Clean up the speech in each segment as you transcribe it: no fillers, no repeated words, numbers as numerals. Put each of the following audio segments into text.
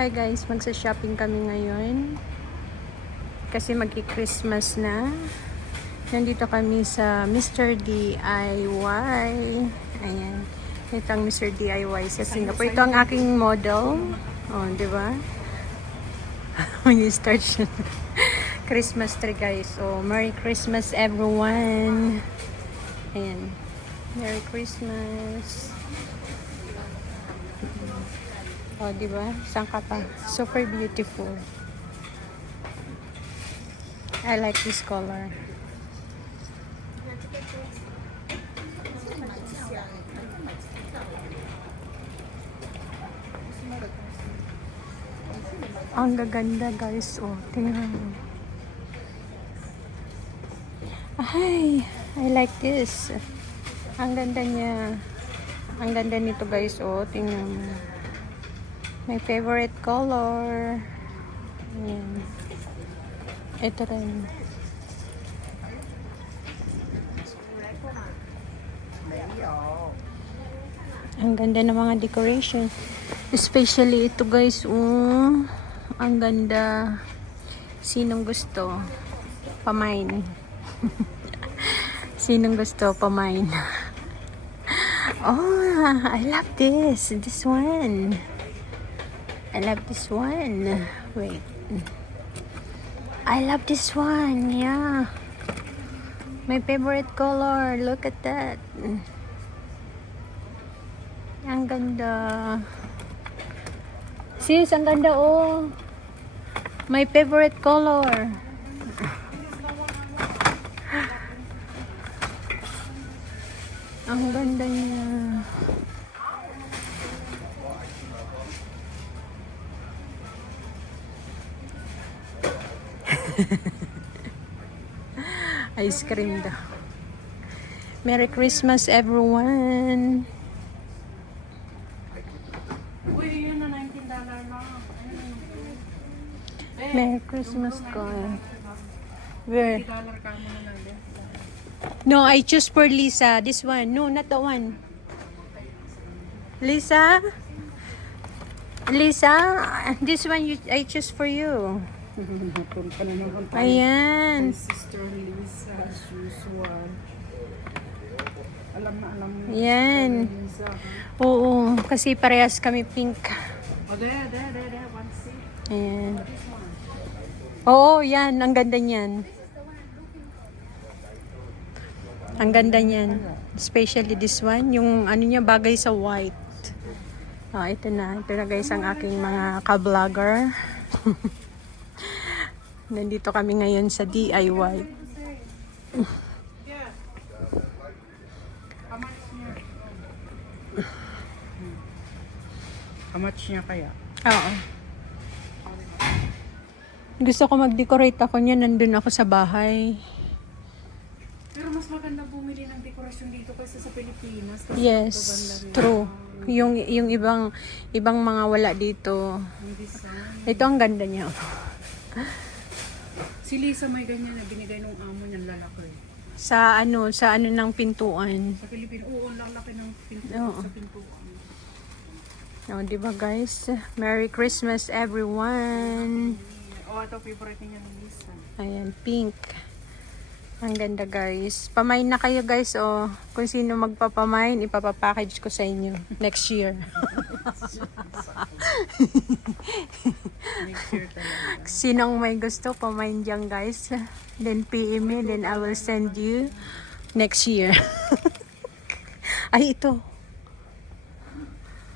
Hi guys, magsa-shopping kami ngayon kasi magki-Christmas na. Nandito kami sa Mr. DIY. Ayan. Ito ang Mr. DIY sa Singapore. Ito ang aking model. Oh, di ba? Mag-start siya. Christmas tree guys. So, Merry Christmas everyone. Ayan. Merry Christmas. Oh, di ba? Saan ka pa? Super beautiful. I like this color. Ang gaganda guys. Oh, tingnan mo. Ay, I like this. Ang ganda niya. Ang ganda nito guys. Oh, tingnan mo. My favorite color. Ayan. Ito rin. Ang ganda ng mga decoration. Especially ito guys. Oh, ang ganda. Sinong gusto? Pamain. Sinong gusto? Pamain. Oh, I love this. This one. I love this one. Wait. I love this one. Yeah. My favorite color. Look at that. Ang ganda. Sis, ang ganda oh. My favorite color. Ang ganda niya. Ice cream daw. Merry Christmas everyone. Uy, yun na $19 na. Merry Christmas ko. Where? $20 ka mo na lang din. No, I choose for Lisa. This one. No, not the one. Lisa? Lisa? This one I choose for you. Punta na naman tayo. Ayan. Sister Lisa, as usual. Alam mo. Ayan. Lisa. Oo, kasi parehas kami pink. Oh, there. One seat. Ayan. This one. Oo, yan. Ang ganda niyan. Ang ganda niyan. Especially this one. Yung ano niya, bagay sa white. Oh, ito na. Ito na guys ang aking mga ka-vlogger. Nandito kami ngayon sa DIY. Yeah. How much niya kaya? Oo. Gusto ko mag-decorate ako niya. Nandun ako sa bahay. Pero mas maganda bumili ng dekorasyon dito kaysa sa Pilipinas. Kasi Yes, magaganda rin true. ang Yung ibang mga wala dito. design. Ito ang ganda niya. Si Lisa may ganyan na binigay nung amo niyang lalaki. Sa ano ng pintuan. Sa Pilipinas, oo, ang laki ng pintuan Oo. sa pintuan. Oh, di ba guys? Merry Christmas everyone. Oh, ito favorite niya ni Lisa. Ayan, pink. Ang ganda guys. Pamain na kayo guys. Oh, kung sino magpapamain, ipapapackage ko sa inyo next year. Next year talaga. Sinong may gusto, pamain dyan guys. Then PM me, then I will send you next year. Ay, ito.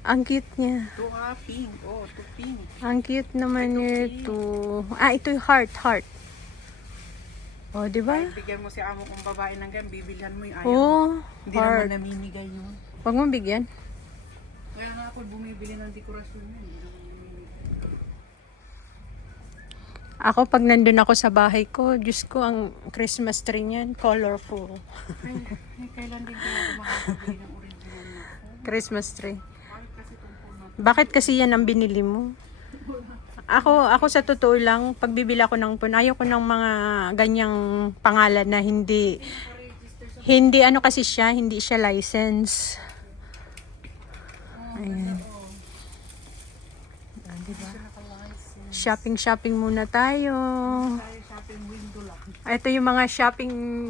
Ang cute niya. Ito pink. Oh, ito pink. Ang cute naman nito. Ah, ito yung heart. Oh, di ba? Bigyan mo si amo kung babae ng gan, bibilhan mo yung ayaw. Oh, Hindi heart. naman namimigay yun. Huwag mo bigyan. Kaya nga ako bumibili ng dekorasyon yun. Hindi naman namimigay. Ako, pag nandun ako sa bahay ko, Diyos ko, ang Christmas tree niyan, colorful. Ay, kailan din kaya ako makakabili ng original na ako? Christmas tree. Bakit kasi itong phone natin? Bakit kasi yan ang binili mo? Ako sa totoo lang, pag bibili ako ng phone, ayaw ko ng mga ganyang pangalan na hindi ano kasi siya, hindi siya license. Ayan. Diba? Shopping muna tayo. Tayo shopping window lang. Ito yung mga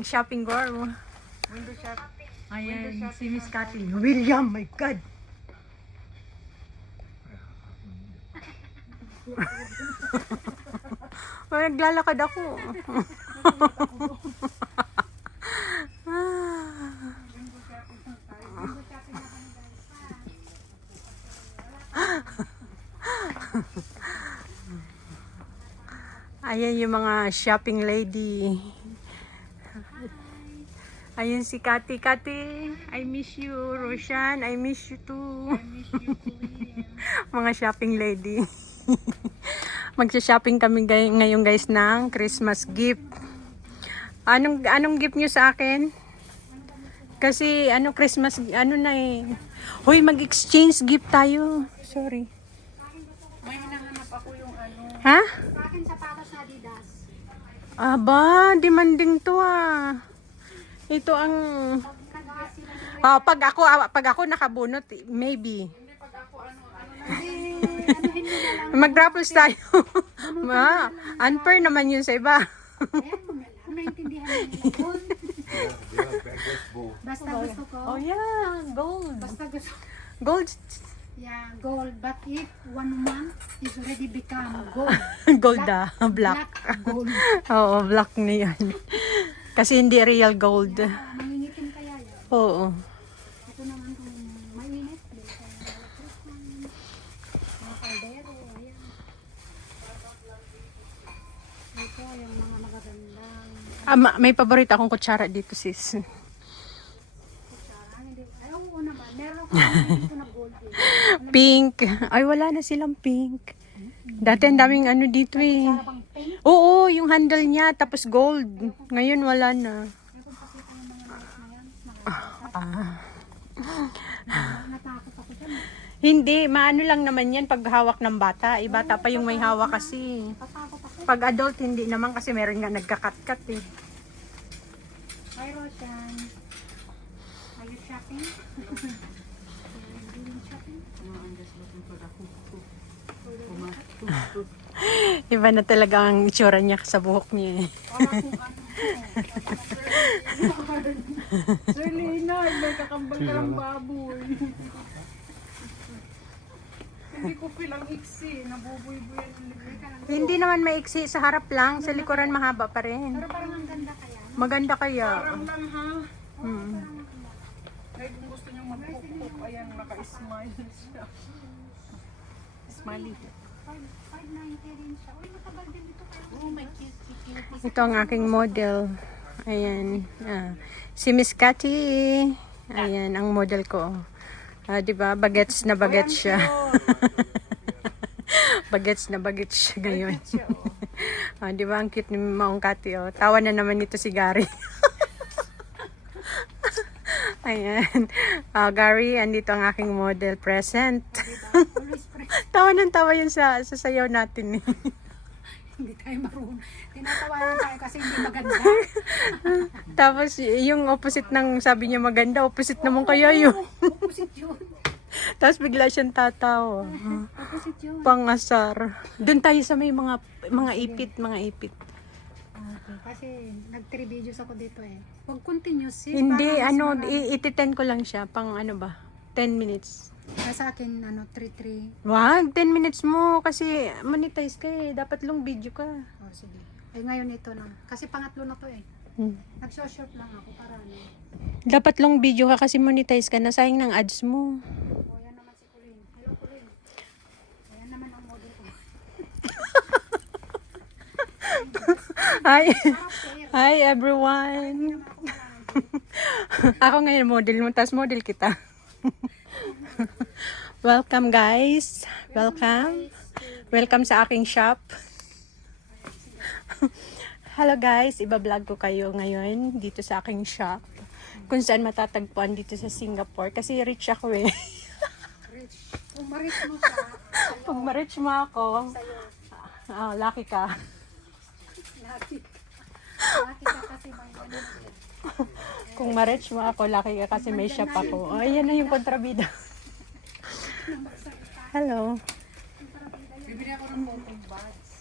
shopping girl. Window shop. Ayan, si Miss Cathy. William, my God! Oh, naglalakad ako. Ayan yung mga shopping lady. Ayan si Cathy. Cathy, I miss you. Roshan, I miss you too. Mga shopping lady. Magsha-shopping kami ngayon guys ng Christmas gift. Anong gift nyo sa akin? Kasi Christmas na eh. Hoy, mag-exchange gift tayo. Sorry. May hinahanap ako yung ano. Ha? Sa akin, sapatos na Adidas. Aba, demanding to ah. Ito ang pag ako nakabunot, maybe. Mag-raffles tayo. Unfair naman yun sa iba. Ayan, kung naintindihan mo nila yun. Basta gusto ko. Oh yeah, gold. Basta gusto ko. Gold. Yeah, gold. But if 1 month is already become gold. Gold black. Gold. Oo, black na yan. Kasi hindi real gold. Mangingitim kaya yan. Oo. Ito naman kung mainit. Mga kaldero. Ayan. Ito yung mga magagandang May paborito akong kutsara dito sis. kutsara. Ay, oo naman. Meron ako dito na gold. Pink. Ay, wala na silang pink. Dati ang daming dito eh. Parang pink. Oo, yung handle niya, tapos gold. Ngayon wala na. Natakot ako dyan. Hindi, maano lang naman yan pag hawak ng bata. Bata pa yung may hawak kasi. Natakot ako. Pag adult, hindi naman kasi meron nga nagkakat-kat eh. Hi, Roshan. Are you shopping? Doing shopping? Iba na talaga ang itsura niya sa buhok niya eh. Sir Lina, may kakambal ka ng baboy. Hindi ko pilang iksi. Nabubuy-buyan ng libro. Hindi naman maiksi sa harap lang, sa likuran mahaba pa rin. Pero parang ang ganda kaya. Maganda kaya. Parang lang ha. Hmm. Ay, kung gusto nyo magpupuk, ayan, naka-smile siya. Smiley. 590 rin siya. Uy, matabal din dito kayo. Oh, my cute. Ito ang aking model. Ayan. Si Miss Cathy. Ayan, ang model ko. Diba? Bagets na bagets siya. Bagets na bagets siya ngayon. Diba? Ang cute ni Maong Cathy. Oh. Tawa na naman ito si Gary. Ayan. Gary, andito ang aking model present. Tawa ng tawa yun sa sayaw natin. Hindi tayo marunong. Tinatawanan tayo kasi hindi maganda. Tapos yung opposite ng sabi niya maganda, opposite naman kaya yun. Opposite yun. Tapos bigla siyang tatawa. Opposite yun. Pangasar. Doon tayo sa may mga ipit. Okay. Kasi nag-3 videos ako dito eh. Huwag continuous sis. Hindi, Parang mas marami. iti-10 ko lang siya. Pang 10 minutes. Sa akin, 3-3. Wag, 10 minutes mo. Kasi monetize ka eh. Dapat long video ka. Oh, sige. Eh, ngayon ito na. Kasi pangatlo na to eh. Nag-short lang ako para ano. Dapat long video ka kasi monetize ka. Nasayang ng ads mo. O, yan naman si Kulin. Hello, Kulin. Ayan naman ang model ko. Hi. Fair. Hi everyone. Ako ngayon model mo, tas model kita. Welcome guys. Welcome. Welcome sa aking shop. Hello guys, iba-vlog ko kayo ngayon dito sa aking shop. Kung saan matatagpuan dito sa Singapore. Kasi rich ako eh. Rich. Kung ma-rich mo ka, Pag ma-rich mo ako, lucky ka. lucky. Lucky ka kasi may ano. Kung ma-rich mo ako, lucky ka kasi may shop ako. Oh, ayan na yung kontrabida. Hello. Bibili ako ng cotton buds.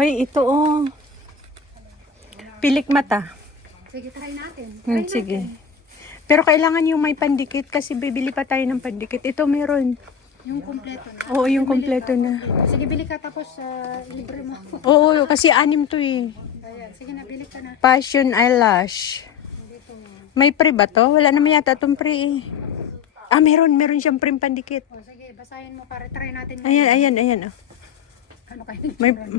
Hoy, ito oh. Pilik mata. Sige, try natin. Sige. Pero kailangan yung may pandikit kasi bibili pa tayo ng pandikit. Ito meron. Yung kompleto na. Oo, yung kompleto na. Sige, bili ka tapos libre mo. Oo, kasi 6 to eh. Ayan, sige na, bili ka na. Passion eyelash. Dito. May pre ba to? Wala naman yata itong pre eh. Ah, meron siyang pre pandikit. O, sige, basahin mo para try natin. Ayan. Oh. Ano kayo?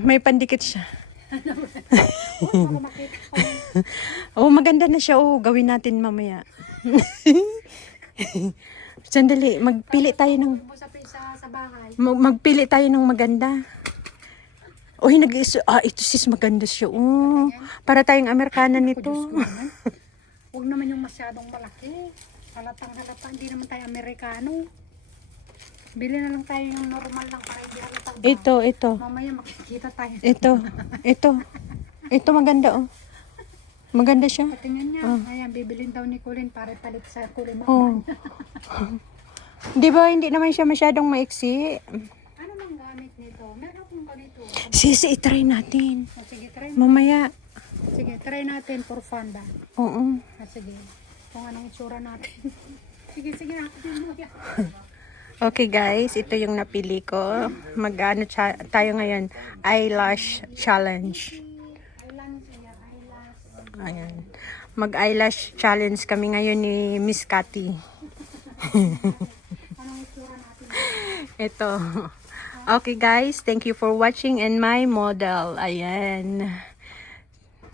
May pandikit siya. Baka makita ko. Oh, maganda na siya. Oh, gawin natin mamaya. Sandali, magpili tayo ng Mo sa bahay. magpili tayo ng maganda. Uy, ito sis maganda siya. Oh, para tayong Amerikana nito. Huwag naman yung masyadong malaki. Halatang halata, hindi naman tayo Amerikano. Bili na lang tayo yung normal lang para hindi halatang. Ito. Mamaya makikita tayo. Ito maganda oh. Maganda siya. Tingnan niya. Ayan, bibilin daw ni Colin para palit sa kulay mo. Oh. Di ba hindi naman siya masyadong maiksi? Ano mang gamit nito? Meron akong ganito. Sisi, itry natin. O, sige, try mo. Mamaya. Sige, try natin for fun ba? Oo. Sige. Kung anong itsura natin. sige, natin mo yan. Okay guys, ito yung napili ko. Mag-ano tayo ngayon? Eyelash challenge. Ayan. Mag-eyelash challenge kami ngayon ni Miss Cathy. Ito. Okay guys, thank you for watching and my model. Ayan.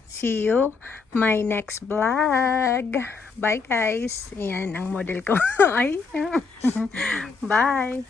See you my next vlog. Bye guys. Ayan ang model ko. Ay. Bye.